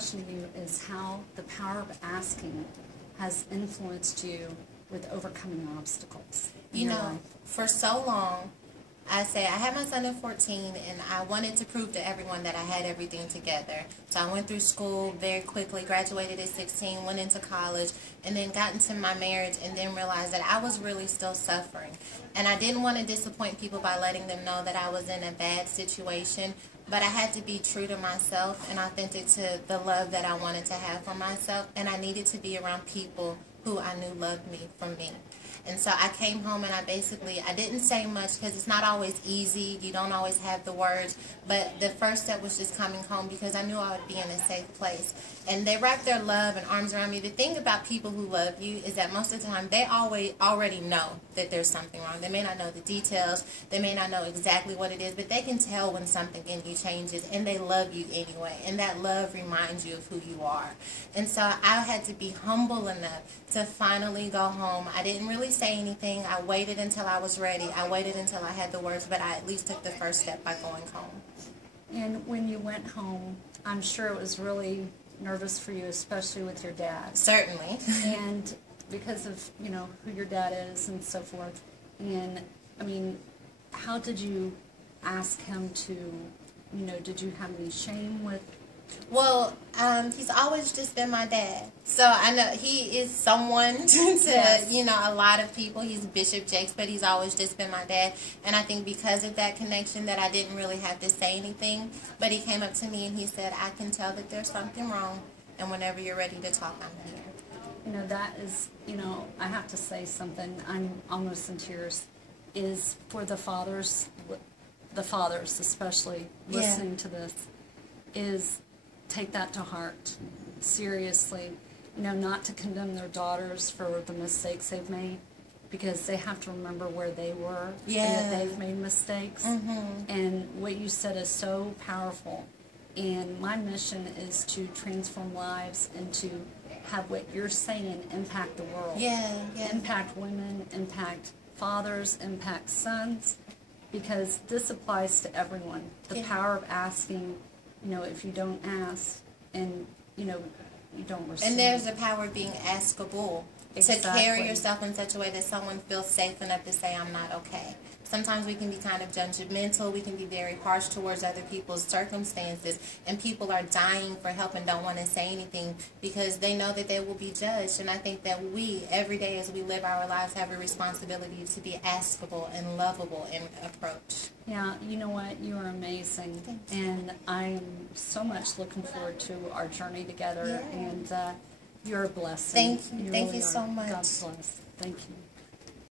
question to you is how the power of asking has influenced you with overcoming obstacles in You your know, life. for so long, I had my son at 14, and I wanted to prove to everyone that I had everything together. So I went through school very quickly, graduated at 16, went into college, and then got into my marriage, and then realized that I was really still suffering. And I didn't want to disappoint people by letting them know that I was in a bad situation, but I had to be true to myself and authentic to the love that I wanted to have for myself, and I needed to be around people who I knew loved me from me. And so I came home and I didn't say much because it's not always easy. You don't always have the words. But the first step was just coming home because I knew I would be in a safe place. And they wrapped their love and arms around me. The thing about people who love you is that most of the time they already know that there's something wrong. They may not know the details. They may not know exactly what it is. But they can tell when something in you changes. And they love you anyway. And that love reminds you of who you are. And so I had to be humble enough to finally go home. I didn't really say anything. I waited until I was ready. I waited until I had the words, but I at least took the first step by going home. And when you went home, I'm sure it was really nervous for you, especially with your dad. Certainly. And because of, you know, who your dad is and so forth. And, I mean, how did you ask him to, you know, did you have any shame with? Well, he's always just been my dad. So I know he is someone to, Yes. you know, a lot of people. He's Bishop Jakes, but he's always just been my dad. And I think because of that connection that I didn't really have to say anything. But he came up to me and he said, I can tell that there's something wrong. And whenever you're ready to talk, I'm here. You know, that is, you know, I have to say something. I'm almost in tears. Is for the fathers especially, listening to this, is take that to heart, seriously. You know, not to condemn their daughters for the mistakes they've made, because they have to remember where they were and that they've made mistakes. And what you said is so powerful. And my mission is to transform lives and to have what you're saying impact the world. Impact women, impact fathers, impact sons, because this applies to everyone. The power of asking. You know, if you don't ask and, you know, you don't receive. And there's the power of being askable. Exactly. To carry yourself in such a way that someone feels safe enough to say, I'm not okay. Sometimes we can be kind of judgmental. We can be very harsh towards other people's circumstances. And people are dying for help and don't want to say anything because they know that they will be judged. And I think that we, every day as we live our lives, have a responsibility to be askable and lovable in approach. Yeah, you know what? You are amazing. And I am so much looking forward to our journey together. And you're a blessing. Thank you. You Thank really you are. so much. God bless. Thank you.